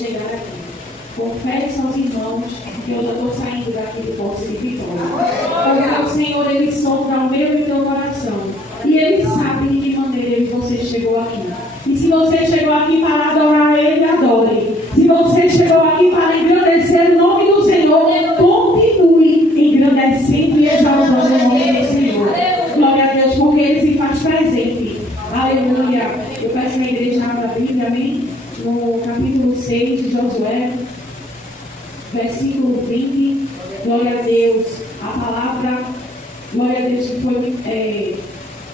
chegar aqui. Confesse aos irmãos que eu já estou saindo daqui de posse de vitória. Porque o Senhor, Ele sonda o meu e o teu coração. E Ele sabe de que maneira você chegou aqui. E se você chegou aqui para adorar Ele, adore. Se você chegou aqui para engrandecer o nome do Senhor, continue engrandecendo e exaltando o nome do Senhor. Glória a Deus, porque Ele se faz presente. Aleluia. Eu peço na igreja abra a Bíblia, amém? No capítulo 6 de Josué, versículo 20. Glória a Deus. A palavra, glória a Deus, que foi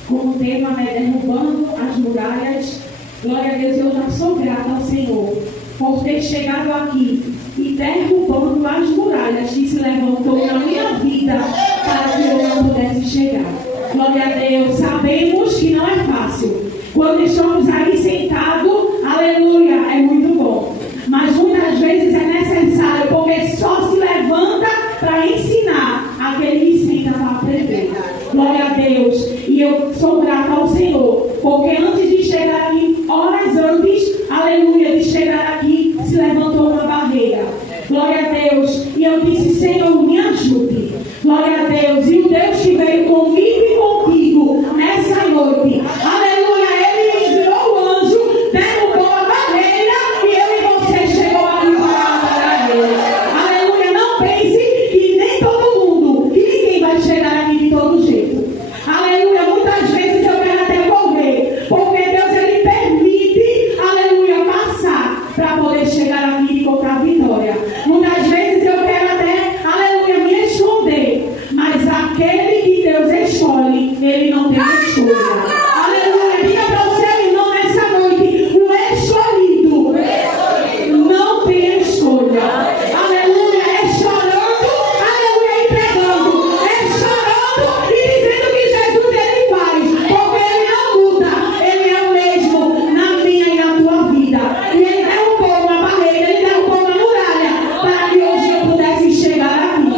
como tema, derrubando as muralhas. Glória a Deus, eu já sou grata ao Senhor por ter chegado aqui e derrubando as muralhas que se levantou na minha vida para que eu não pudesse chegar. Glória a Deus, sabemos que não é fácil. Quando estamos aí sentados, aleluia, é muito bom. Mas muitas vezes é necessário, porque só se levanta para ensinar aquele que senta para aprender. Glória a Deus. E eu sou grata ao Senhor, porque antes de chegar aqui, horas antes, aleluia, de chegar aqui, se levantou uma barreira. Glória a Deus. E eu disse, Senhor, me ajude. Glória a Deus. E o Deus que veio comigo e contigo nessa noite, aleluia, Ele enviou o anjo, derrubou a barreira e eu e você chegou aqui para adorar Ele. Aleluia. Não pense que nem todo mundo, que ninguém vai chegar aqui de todo jeito. Aleluia. Muitas vezes eu quero até correr, porque Deus, Ele permite, aleluia, passar para poder chegar aqui e contar a vitória. Muitas vezes eu quero até, aleluia, me esconder, mas aquele que Deus escolhe, Ele não tem escolha. Aleluia. Diga para o seu irmão nessa noite, o escolhido não tem escolha. Aleluia. É chorando, aleluia, entregando. É chorando e dizendo que Jesus Ele faz, porque Ele não muda. Ele é o mesmo na minha e na tua vida. E Ele derrubou uma barreira, Ele derrubou uma muralha para que hoje eu pudesse chegar aqui.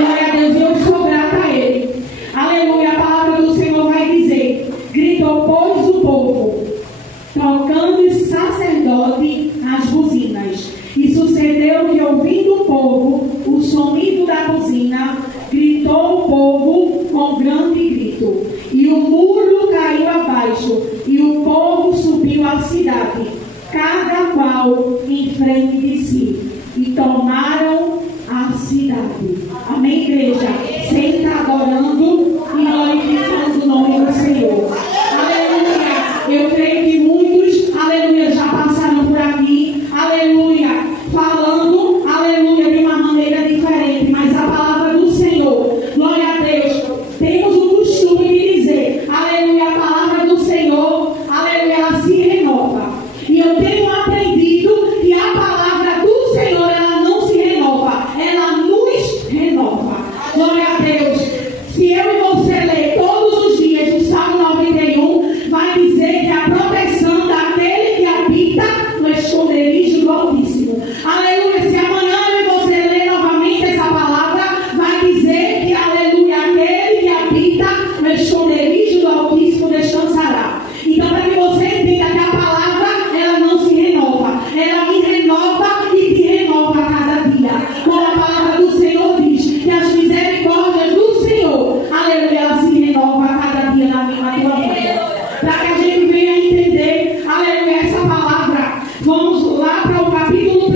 Glória a Deus, eu sou grata a Ele. Aleluia. A palavra do Senhor vai dizer: gritou, pois, o povo, tocando o sacerdote as buzinas. E sucedeu que, ouvindo o povo o sonido da buzina, gritou o povo com grande grito. E o muro caiu abaixo, e o povo subiu à cidade, cada qual em frente de si, e tomaram a cidade. Amém, igreja? Senta adorando e glorificando o nome do Senhor. Aleluia. Eu creio que muitos, aleluia, já passaram por aqui, aleluia, falando, aleluia, de uma maneira diferente, mas a palavra do Senhor, glória a Deus, temos o costume de dizer, aleluia, a palavra do Senhor, aleluia, ela se renova. E eu tenho aprendido que a palavra do Senhor, ela não se renova, ela nos renova. Glória a Deus. Se eu e você ler todos os dias o Salmo 91, vai dizer que a proteção daquele que habita no esconderijo do Altíssimo. Aleluia. Se amanhã eu e você ler novamente essa palavra, vai dizer que, aleluia, aquele que habita no esconderijo do Altíssimo descansará. Então, para que você entenda que a palavra, ela não se renova, ela me renova e te renova a cada dia. Como a palavra do Senhor diz, que as misericórdias do Senhor, aleluia, ela se renova a cada dia na minha e na tua vida. Para que a gente venha entender, aleluia, essa palavra, vamos lá para o capítulo 1,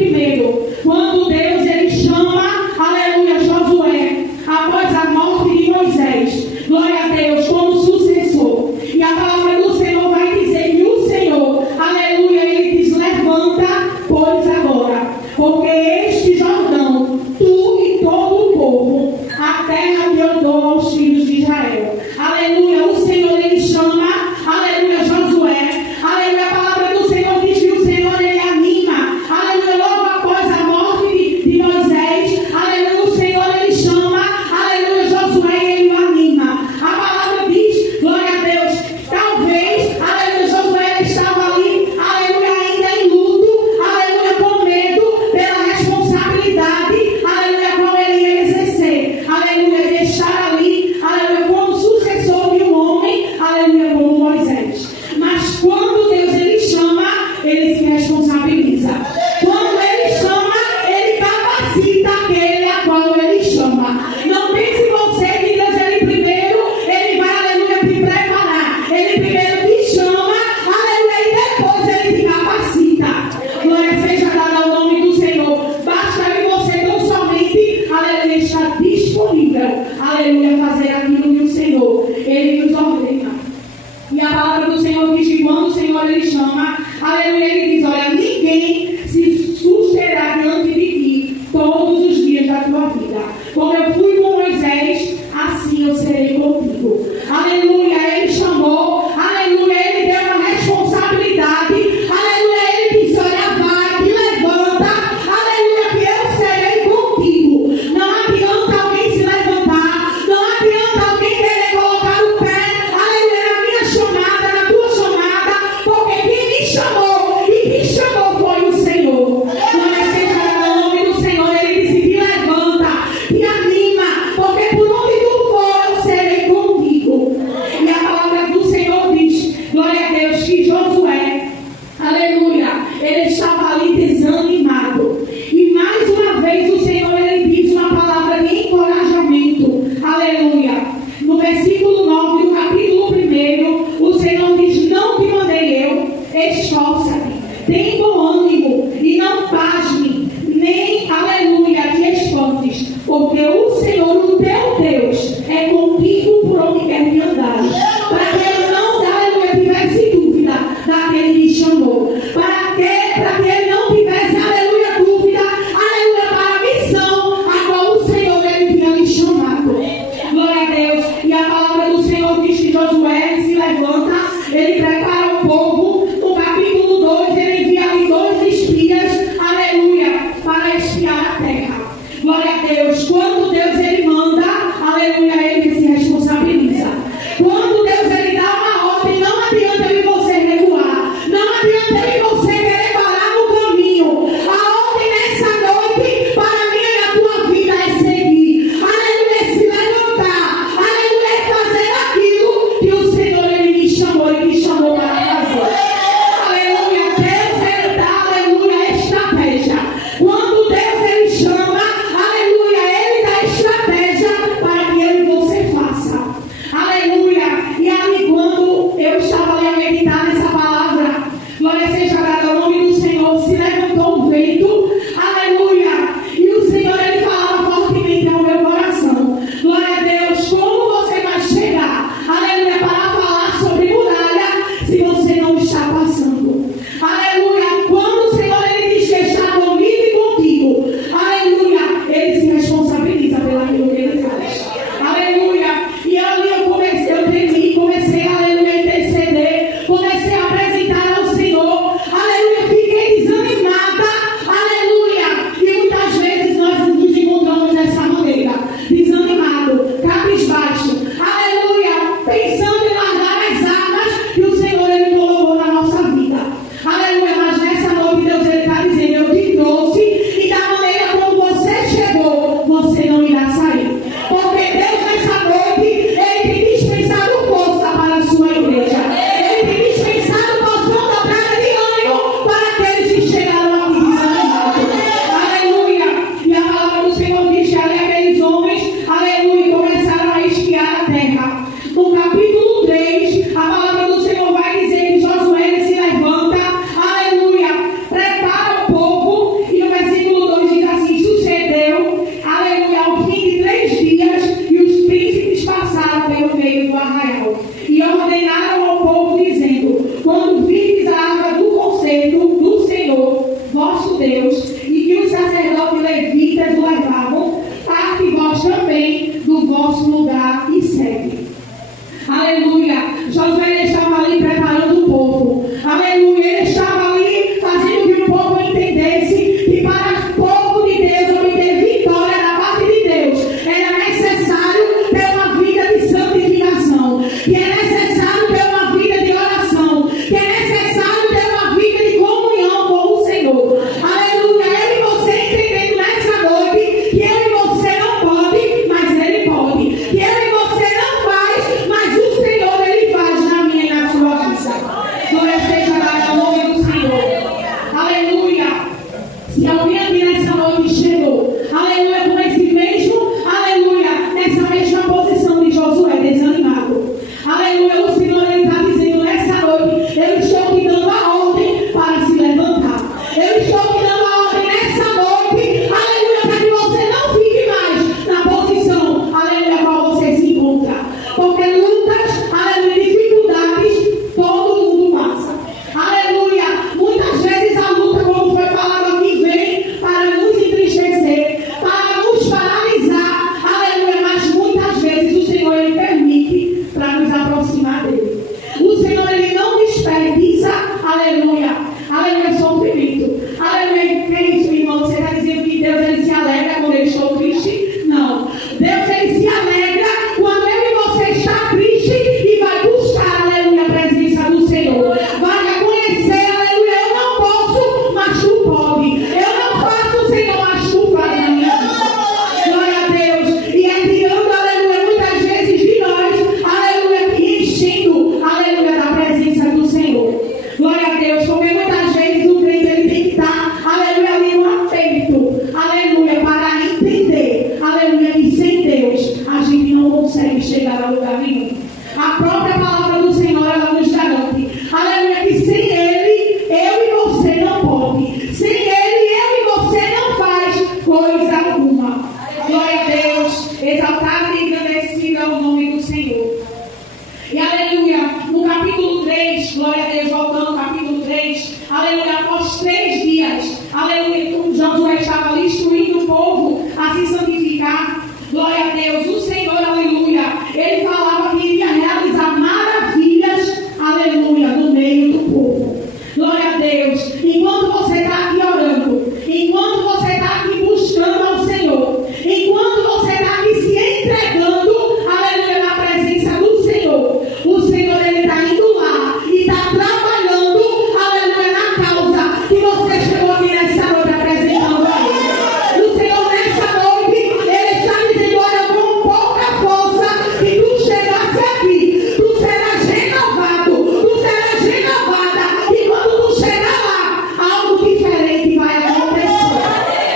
quando Deus, Ele chama, aleluia, Josué, após a morte de Moisés, glória a Deus, como sucessor. E a palavra do Senhor vai dizer que o Senhor, aleluia, Ele diz: levanta, pois agora, porque este Jordão, tu e todo o povo, a terra que eu dou aos filhos de Israel. Aleluia. O Senhor, Ele chama, aleluia, Josué. Aleluia. A palavra do Senhor diz que o Senhor, Ele é Senhor ele chama, aleluia, ele diz: olha, ninguém se susterá diante de ti todos os dias da tua vida. Como eu fui com Moisés, assim eu serei contigo. Aleluia, ele chamou, aleluia, ele deu uma responsabilidade, aleluia, ele disse: olha, vai, te levanta, aleluia, que eu serei contigo. Não adianta alguém se levantar, não adianta alguém querer colocar o pé, aleluia, na minha chamada, na tua chamada, porque quem me chamou e que chamou foi o Senhor. Glória seja o nome do Senhor. Ele disse: te levanta, te anima, porque por onde tu for, eu serei contigo. E a palavra do Senhor diz, glória a Deus, que Josué, aleluia, ele estava ali desanimado. E mais uma vez o Senhor, ele diz uma palavra de encorajamento, aleluia. No versículo 9 do capítulo 1, o Senhor diz: não te mandei eu, esforça-te, tem bom ânimo e não pasme, nem, aleluia, te espantes, porque o Senhor, o teu Deus, é contigo por onde quer que andares. Para que ele não, aleluia, tivesse dúvida daquele que chamou, para que ele não tivesse, aleluia, dúvida, aleluia, para a missão a qual o Senhor ele tinha lhe chamado. Glória a Deus. E a palavra do Senhor diz que Josué se levanta, ele prepara o povo. No capítulo 2, ele envia ali 2 espias, aleluia, para espiar a terra. Glória a Deus. Quando Deus ele manda, aleluia, ele se responsabiliza. Quando Deus ele dá uma ordem, não adianta ele você recuar, não adianta ele você querer parar no caminho. A ordem nessa noite para mim e a tua vida é seguir, aleluia, é se levantar, aleluia, é fazer aquilo que o Senhor ele me chamou e me chamou para fazer. Aleluia, Deus ele dá, aleluia, estratégia. Quando Deus ele chama, aleluia, ele dá estratégia para que eu e você faça. Aleluia. E ali quando eu estava ali a meditar nessa palavra, glória seja dada ao nome do Senhor, se levantou um vento, aleluia, e o Senhor ele falava fortemente ao meu coração: glória a Deus, como você vai chegar, aleluia, para falar sobre muralha se você não está passando? Aleluia. Quando o Senhor ele diz que está comigo e contigo, aleluia, ele se responsabiliza pelo aquilo que ele faz. Aleluia. E ali eu tremi, comecei, aleluia, a interceder, comecei a apresentar ao Senhor, aleluia, fiquei desanimada, aleluia. E muitas vezes nós nos encontramos dessa maneira, desanimado, cabisbaixo, aleluia, pensando em largar as armas que o Senhor ele colocou na nossa vida. Aleluia, mas nessa noite Deus ele está dizendo: eu te trouxe e da maneira como você chegou, você não irá sair. Porque Deus nessa noite, ele tem dispensado força para a sua igreja. Ele tem dispensado porção dobrada de ânimo para aqueles que chegaram aqui desanimados. Aleluia. E a palavra do Senhor diz que ali aqueles homens, aleluia, começaram a espiar a terra. No capítulo 3, a palavra do Senhor vai dizer que Josué ele se levanta, aleluia, prepara o povo, e no versículo 2 diz assim: sucedeu, aleluia, ao fim de 3 dias, e os príncipes passaram pelo meio do arraial, e ordenaram ao povo, dizendo: quando virdes a arca do concerto do Senhor, vosso Deus, e que os sacerdotes levitas o levavam, parte vós também do vosso lugar e segue. Aleluia. Josué estava ali preparando o povo. Aleluia. Ele estava ali fazendo que o povo entendesse que para o povo de Deus obter vitória da parte de Deus era necessário ter uma vida de santificação, que é necessário ter uma vida de oração. Deus, porque muitas vezes o crente ele tem que estar, aleluia, ali no aperto, aleluia, para entender, aleluia, que sem Deus a gente não consegue chegar a lugar nenhum. A própria palavra do Senhor, ela nos garante, aleluia, que sem Ele, eu e você não pode. Sem Ele, eu e você não faz coisa alguma. Glória a Deus, exaltado e engrandecido é o nome do Senhor. E aleluia, no capítulo 3, glória a Deus, voltando ao capítulo 3, aleluia, após 3 dias, aleluia, Josué estava ali instruindo o povo a se santificar. Glória a Deus, o Senhor, aleluia, ele falava que iria realizar maravilhas, aleluia, no meio do povo. Glória a Deus, enquanto você está aqui orando, enquanto você está aqui buscando ao Senhor, enquanto você está aqui se entregando, aleluia, na presença do Senhor, o Senhor, ele está indo lá e está trabalhando, aleluia, na causa que você chegou aqui nessa noite apresentando a Ele. O Senhor, nessa noite, ele está dizendo: olha, com pouca força que tu chegasse aqui, tu serás renovado, tu serás renovada, e quando tu chegar lá, algo diferente vai acontecer.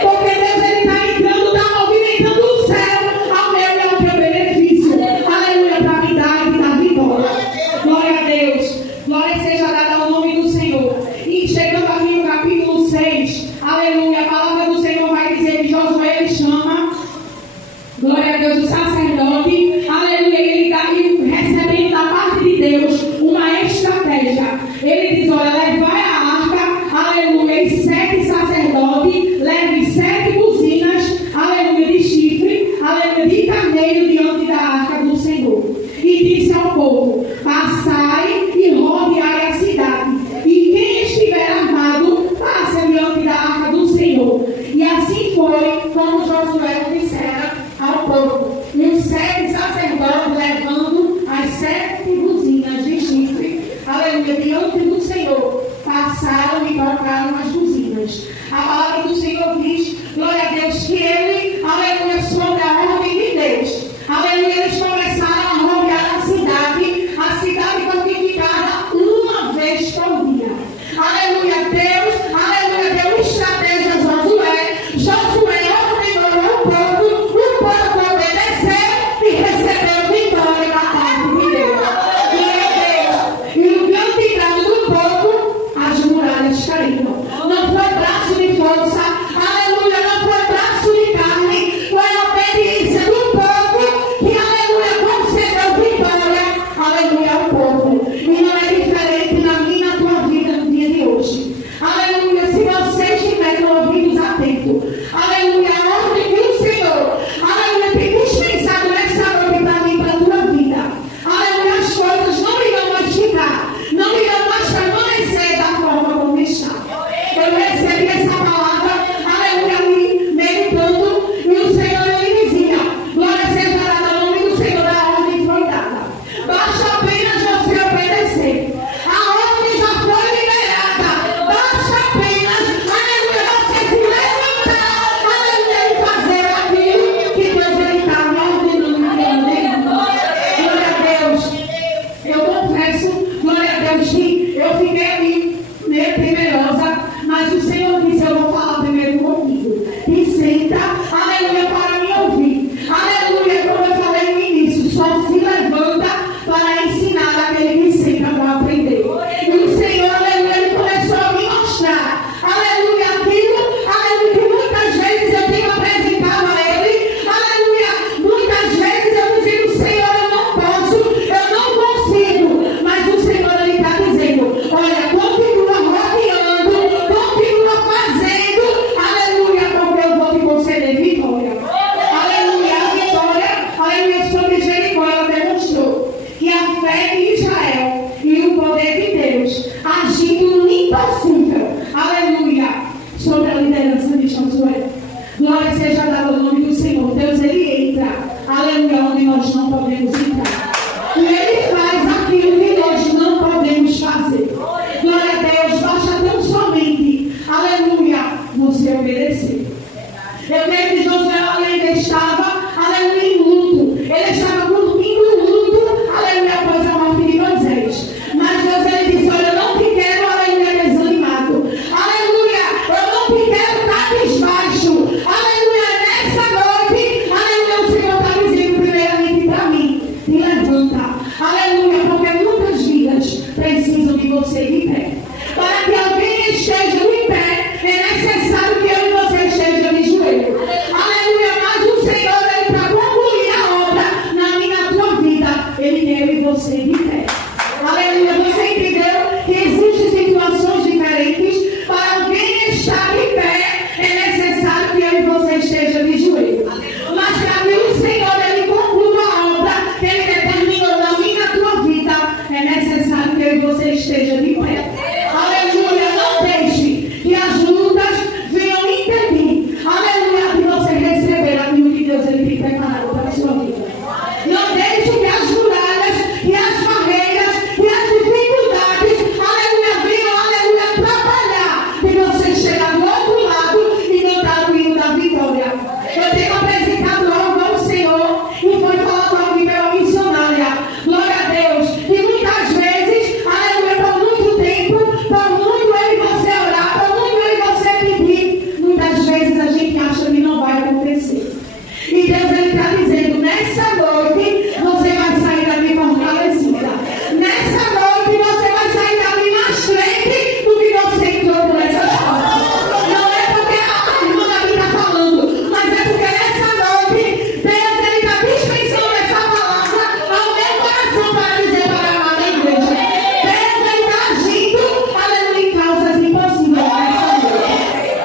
Porque Deus, ele está entrando, está movimentando o céu ao meu e ao teu benefício. Aleluia, para me dar e me dar vitória. Glória a Deus. Glória seja dada ao nome do Senhor. E chegando aqui no capítulo 6, aleluia, a palavra do Senhor vai dizer que Josué ele chama, glória a Deus, o sacerdote, aleluia, ele está recebendo da parte de Deus uma estratégia. Ele diz: olha, levai a arca, aleluia, e 7 sacerdotes, leve 7 buzinas, aleluia, de chifre, aleluia, de carneiro diante da arca do Senhor. E disse ao povo: passai e rodeai a cidade, e quem estiver armado, passe diante da arca do Senhor. E assim foi como Josué dissera ao povo. E os 7 sacerdotes, levando as 7 buzinas de chifre, aleluia, diante do Senhor, passaram e tocaram as buzinas. A palavra do Senhor diz, glória a Deus, que ele, aleluia, sob a ordem de Deus, aleluia, eles começaram a rodear a cidade fortificada uma vez por dia. Aleluia, Deus deu estratégia a Josué. Josué ordenou ao povo, o povo obedeceu e recebeu vitória da parte de Deus. Glória a Deus. E no grande grado do povo, as muralhas caíram. Não foi braço de força, aleluia, não foi braço de carne, foi a obediência do povo que, aleluia, concedeu vitória, aleluia, ao povo. E não é diferente na minha e na tua vida no dia de hoje. Aleluia, se você estiver com ouvidos atentos, aleluia, a ordem que o Senhor, aleluia, tem dispensado nessa noite para mim, para a tua vida. Aleluia, as coisas não irão mais ficar, não irão mais permanecer da forma como está. Eu recebi essa palavra, aleluia, ali meditando, e o Senhor, ele dizia, glória seja dada ao nome do Senhor, a ordem foi dada. Basta apenas você obedecer. A ordem já foi liberada. Basta apenas, aleluia, você se levantar, aleluia, e fazer aquilo que Deus ele está me ordenando, glória a Deus. Eu confesso, glória a Deus, que eu fiquei ali meio temerosa, mas o Senhor disse: eu vou falar primeiro contigo. E senta, aleluia, para me ouvir. Aleluia, como eu falei no início, só se levanta para ensinar aquele que senta para aprender. E o Senhor, aleluia, ele começou a me mostrar, aleluia, aquilo, aleluia, que muitas vezes eu tenho apresentado a Ele, aleluia, muitas vezes eu dizendo: Senhor, eu não posso, eu não consigo, mas o Senhor, ele está dizendo: olha, continua rodeando, continua fazendo, aleluia, porque eu vou te conceder vitória. Aleluia, a vitória, aleluia, sobre Jericó, ela demonstrou que a fé de Israel e o poder de Deus agindo no impossível, aleluia, sobre a liderança de Josué. Glória seja dada ao nome do Senhor. Deus, ele entra, aleluia, onde nós não podemos entrar. E ele faz aquilo que nós não podemos fazer. Glória a Deus, basta tão somente, aleluia, você obedecer. Eu creio que Josué ainda estava, aleluia, em luto. Ele estava curtindo o luto, aleluia, após a morte de Moisés. Mas Deus, ele disse: olha, eu não te quero, aleluia, você de pé. Para que alguém esteja de pé, é necessário que eu e você esteja de joelho. Aleluia, mas o Senhor, Ele para concluir a obra na minha e na tua vida, Ele quer eu e você de pé. Aleluia, você entendeu que existem situações diferentes. Para alguém estar de pé, é necessário que eu e você esteja de joelho. Mas para que o Senhor, Ele conclua a obra que Ele determinou na minha e na tua vida, é necessário que eu e você esteja de pé. Aleluia, não deixe que as lutas venham impedir, aleluia, de você receber aquilo que Deus Ele tem preparado para a sua vida. Não deixe que as muralhas e as barreiras e as dificuldades, aleluia, venham, aleluia, atrapalhar de você chegar do outro lado e cantar o hino da vitória. Eu tenho apresentado algo ao Senhor e foi falado algo pela missionária. Glória a Deus. E muitas vezes, aleluia, por muito tempo, por muito eu e você orar, por muito eu e você pedir, muitas vezes a gente acha que não vai acontecer. E Deus Ele está dizendo, nessa noite você vai sair daqui fortalecida. Nessa noite você vai sair daqui mais crente do que você entrou por essas portas. Não é porque a irmã aqui está falando, mas é porque nessa noite Deus Ele está dispensando essa palavra ao meu coração para dizer para a amada igreja. Deus Ele está agindo, aleluia, em causas impossíveis nessa noite.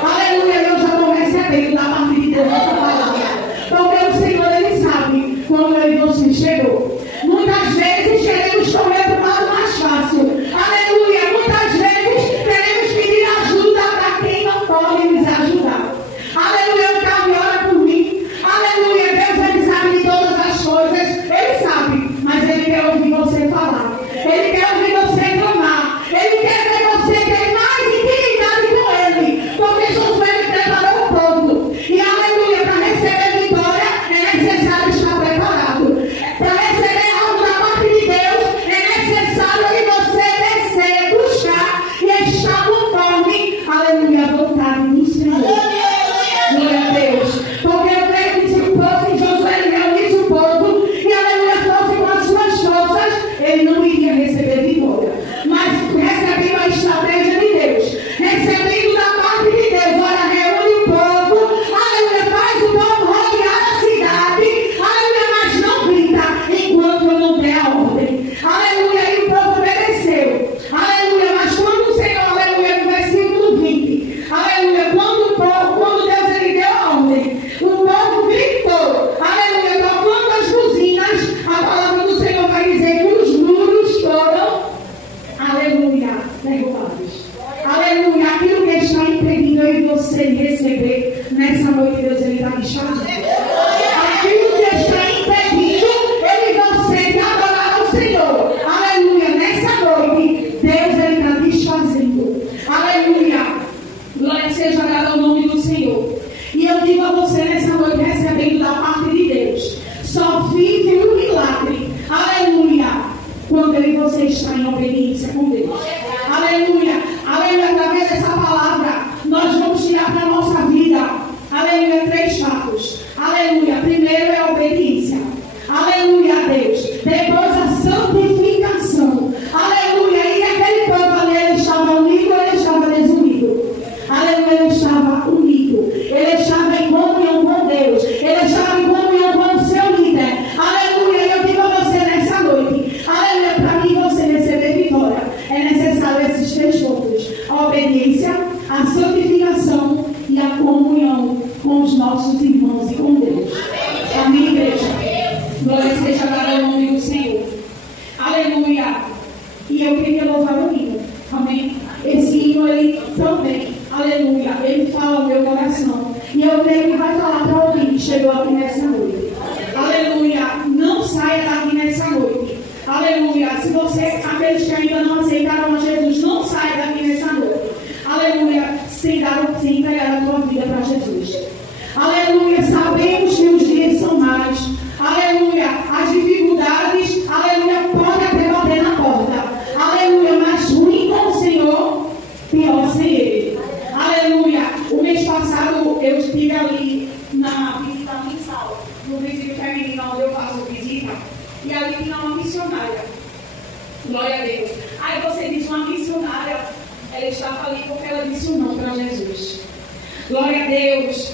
Aleluia, eu já estou recebendo da parte de Deus essa palavra. Porque o Senhor, Ele sabe quando eu e você chegou. Muitas vezes queremos correr para o lado mais fácil. Aleluia. Muitas vezes queremos pedir ajuda para quem não pode nos ajudar. Aleluia. O Calvin ora por mim. Aleluia. Deus, Ele sabe de todas as coisas. Ele sabe. Mas Ele quer ouvir você falar. Ele quer ouvir você clamar. Ele quer ver você ter mais intimidade com Ele. Porque Josué Ele preparou o povo. E aleluia, para receber vitória é necessário estar preparado. Para receber algo da parte de Deus é necessário que você descer, buscar e estar conforme, aleluia, a vontade do Senhor. Glória a Deus. Porque eu creio que se fosse Josué reunisse o povo e aleluia fosse com as suas forças, ele não iria receber vitória. Mas recebendo a estratégia de Deus, recebendo da parte de Deus, olha, reúne o povo, aleluia, faz o povo rodear a cidade, aleluia, mas não grita enquanto eu não der a ordem. Aleluia, e o povo obedeceu. Aleluia, mas quando o Senhor, aleluia, no versículo 20, aleluia, quando Deus Ele deu a ordem, o povo gritou, aleluia, tocando as buzinas, a palavra do Senhor vai dizer que os muros foram, aleluia, derrubados. Aleluia, aquilo que está impedindo eu e você de receber nessa noite, Deus Ele está desfazendo. Aquilo que está impedindo eu e você de adorar ao Senhor, aleluia, nessa noite, Deus Ele está desfazendo. Aleluia, glória seja dada ao nome do Senhor. E eu digo a você nessa noite, recebendo da parte de Deus, só vive um milagre, aleluia, quando eu e você está em obediência com Deus. Aleluia, aleluia, através dessa palavra, nós vamos tirar para a nossa vida, aleluia, 3 fatos. Aleluia, primeiro é a obediência. Aleluia a Deus. Depois a santificação. Aleluia, e aquele povo ali, ele estava unido ou ele estava desunido? Aleluia, ele estava unido. Ele estava em comunhão com Deus. Ele estava em comunhão com o seu líder. Aleluia, eu digo a você nessa noite. Aleluia, para mim você receber vitória, é necessário esses 3 pontos: a obediência, a santificação e a comunhão com os nossos irmãos e com Deus. Amém, igreja? Glória seja dada ao nome do Senhor. Aleluia. E eu queria louvar o hino. Amém? Esse hino, ele também, aleluia, ele fala ao meu coração. E eu creio que vai falar para alguém que chegou aqui nessa noite. Aleluia. Não saia daqui nessa noite. Aleluia. Se você, aqueles que ainda não aceitaram a Jesus, não saia daqui nessa noite. Aleluia. Sem entregar a tua vida para Jesus. Aleluia. Sabemos que os dias são maus. Aleluia. As dificuldades, aleluia, podem até bater na porta. Aleluia. Mas ruim com o Senhor, pior sem Ele. Aleluia. O mês passado eu estive ali na visita mensal, no visita feminino onde eu faço visita, e ali tinha uma missionária. Glória a Deus. Aí você diz, uma Glória a Deus.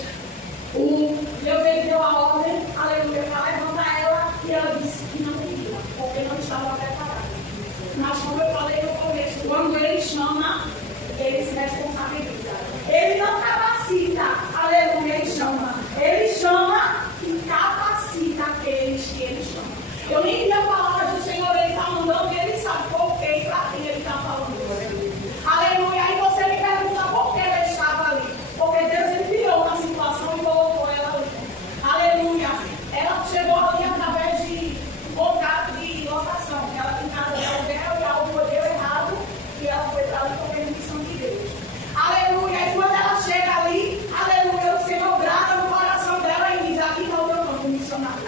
Deus ele deu a ordem, aleluia, para levantar ela, e ela disse que não queria, porque não estava preparada. Mas como eu falei no começo, quando ele chama, ele se responsabiliza. Ele não capacita, aleluia, ele chama e capacita aqueles que ele chama. Eu nem ia falar, mas o Senhor ele está mandando e ele sabe por que e para quem ele está falando. Aleluia. Aí você me pergunta por que ela estava ali. Porque Deus ele criou uma situação e colocou ela ali. Aleluia. Ela chegou ali através de contrato de locação. Ela tem casa de aluguel e algo deu errado e ela foi para ali com permissão de Deus. Aleluia. E quando ela chega ali, aleluia, o Senhor grata no coração dela e diz: aqui está o teu nome, missionário.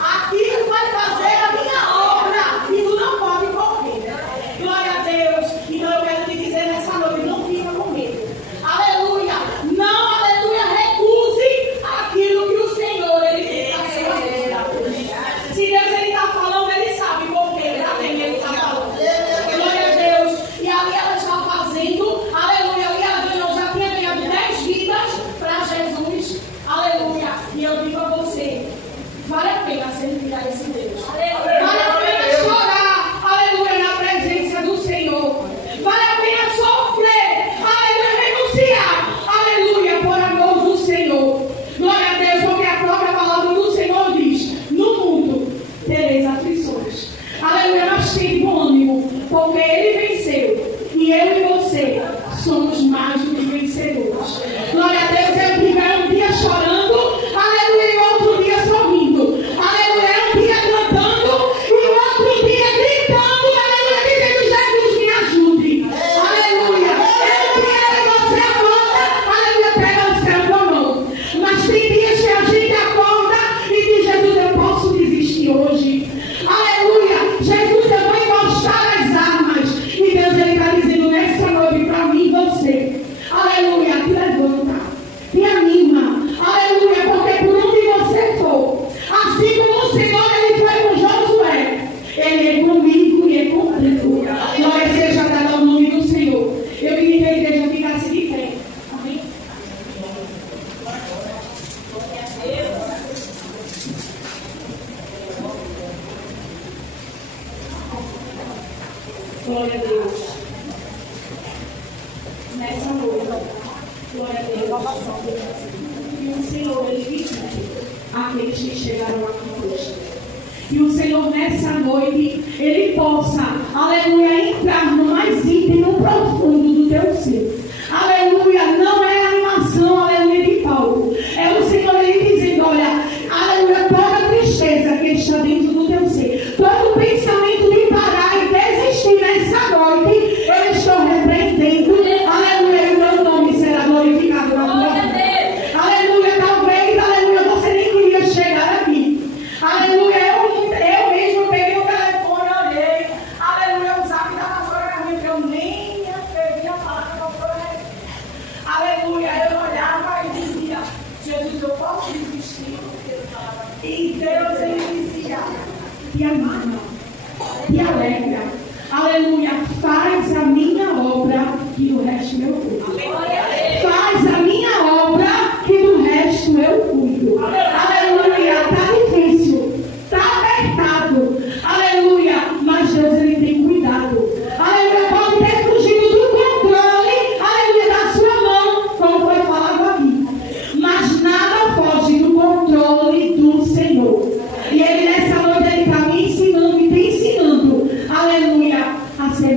Aqui tu vai fazer a minha obra e tu não pode correr. Glória a Deus. Então eu quero te dizer nessa noite: não fica com medo. Aleluia. Não, aleluia, recuse aquilo que o Senhor ele tem na sua vida. Se Deus ele está falando, ele sabe por quê, para quem ele está falando. Glória a Deus. E ali ela está fazendo, aleluia, ali ela ganhou, já tinha ganhado 10 vidas para Jesus. Aleluia. E eu digo a você: vale a pena servir a esse Deus. Vale a pena chorar, aleluia, na presença do Senhor. Vale a pena sofrer, aleluia, renunciar, aleluia, por amor do Senhor. Glória a Deus, porque a própria palavra do Senhor diz: no mundo tereis aflições. Aleluia, mas tem bom ânimo, porque Ele venceu. E eu e você somos mais do que vencedores. Glória a Deus, eu tiver um dia chorando, aleluia, e outro dia sorrindo. Aleluia, um dia cantando e outro dia gritando, aleluia, dizendo: Jesus me ajude. Aleluia, eu quero você acorda, aleluia, pega o céu com a mão. Mas tem dias que a gente acorda e diz: Jesus, eu posso desistir hoje. Aleluia, Jesus, eu vou encostar as armas. E Deus ele está dizendo nessa noite para mim e você: aleluia, te levanta, te anima, aleluia, porque por onde você for, assim como o Senhor ele foi com Josué, ele é comigo e é contigo. Glória seja dada ao nome do Senhor. Eu queria que a igreja ficasse de pé. Amém? Glória a Deus. Nessa noite, glória a Deus. E o Senhor, ele visita aqueles que chegaram aqui hoje. E o Senhor, nessa noite, ele possa, aleluia, entrar no mais íntimo, no profundo do teu ser. Aleluia, não é animação, aleluia, de palco. É o Senhor, ele dizendo: olha, aleluia, toda tristeza que está dentro do teu ser, todo pensamento de parar e desistir nessa noite, eu estou repreendendo. Aleluia, o meu nome será glorificado na tua vida. Aleluia, talvez, aleluia, você nem queria chegar aqui. Aleluia, eu mesmo peguei o telefone, olhei. Aleluia, o zap da pastora Carminha, que eu nem queria falar com a pastora. Aleluia, eu olhava e dizia: Jesus, eu posso desistir? E Deus, ele dizia: te anima, te alegra. Aleluia, faz a minha obra que do resto eu cuido. Faz a minha obra que do resto eu cuido. Aleluia, está difícil, está apertado. Aleluia, mas Deus ele tem cuidado. Aleluia, pode ter fugido do controle, aleluia, da sua mão, como foi falado aqui. Mas nada foge do controle do Senhor. E ele nessa noite ele está me ensinando e te ensinando, aleluia, a ser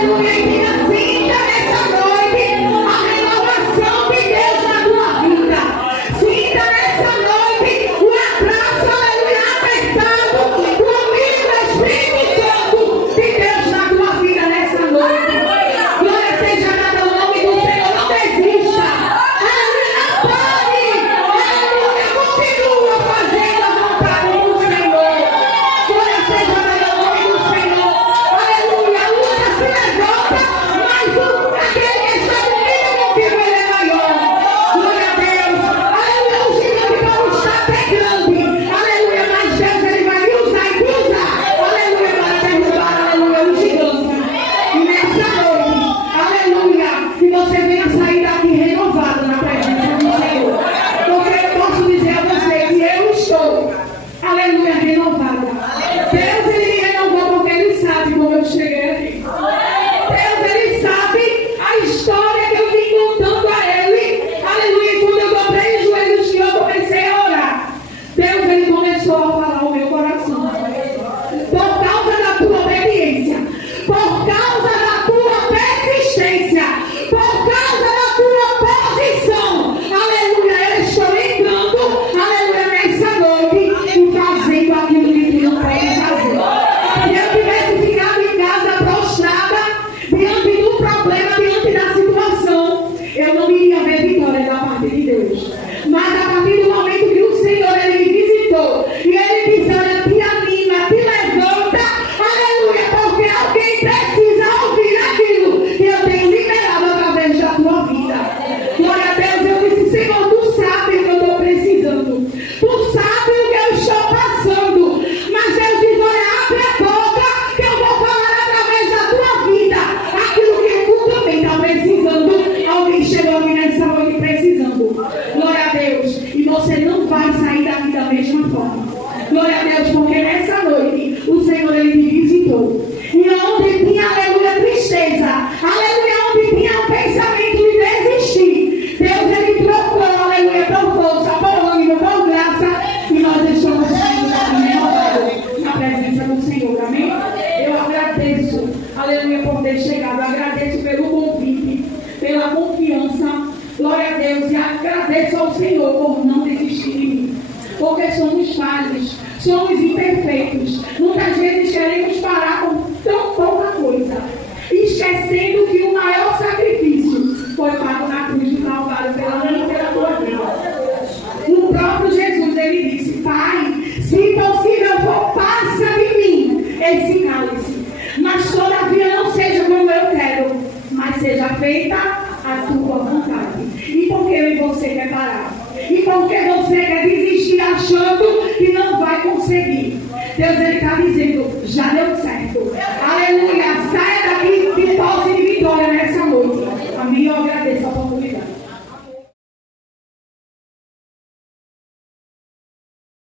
Aleluia. E diga sinta nessa noite a renovação de Deus na tua vida. Sinta nessa noite o abraço, aleluia, apertado do amigo Espírito Santo de Deus na tua vida nessa noite. Glória seja dada ao nome do Senhor. Não desista. Aleluia, não pare. Aleluia, continua fazendo a vontade do Senhor. Glória seja dada ao nome do Senhor. Aleluia, a luta se levanta, mas aquele que está comigo contigo, ele é maior. Glória a Deus. Aleluia, o gigante pode estar até grande. Aleluia, mas Deus ele vai me usar e te usar. Aleluia, para derrubar, aleluia, o gigante. E nessa noite, aleluia, que você venha sair daqui renovado na presença do Senhor. Porque eu posso dizer a você que eu estou, aleluia, renovada. Deus ele me renovou porque ele sabe como eu cheguei aqui. Deus ele sabe a história que eu vim contando a ele. Aleluia, e quando eu dobrei os joelhos que eu comecei a orar, Deus ele começou a falar o meu coração. Por causa da tua obediência, por causa da tua persistência, por causa da tua posição, aleluia, eu estou entrando, aleluia, nessa noite e fazendo aquilo que tu não pode fazer. Se eu tivesse ficado em casa prostrada, diante do problema, diante da situação, eu não iria ver vitória da parte de Deus. Mas a partir do momento que o Senhor ele me visitou e ele disse: olha, te anima, te levanta, aleluia, porque alguém precisa ouvir aquilo que eu tenho liberado através da tua vida. Glória a Deus, eu disse: Senhor, tu sabe o que eu estou precisando, tu sabe o que eu estou passando, mas Deus diz: olha, abre a boca que eu vou falar através da tua vida aquilo que tu também está precisando. Alguém chegou aqui nessa noite precisando. Glória a Deus. E você não vai sair daqui da mesma forma. Glória a Deus, porque nessa noite o Senhor ele te visitou. E onde tinha, aleluia, tristeza, aleluia, onde tinha o pensamento de desistir, Deus ele trocou, aleluia, por força, por ânimo, por graça, e nós estamos saindo daqui renovados na presença do Senhor. Amém? Eu agradeço, aleluia, por ter chegado. Agradeço pelo convite, pela confiança. Glória a Deus. E agradeço ao Senhor por não desistir de mim. Porque somos falhos, somos imperfeitos. Muitas vezes queremos parar com tão pouca coisa, esquecendo que o maior sacrifício foi pago na cruz do Calvário pela minha e pela tua vida. O próprio Jesus, ele disse: Pai, se possível for, passa de mim esse cálice, mas todavia não seja como eu quero, mas seja feita a tua vontade. E por que eu e você quer parar? E por que você quer desistir achando que não vai conseguir? Deus ele está dizendo: já deu certo. Aleluia, saia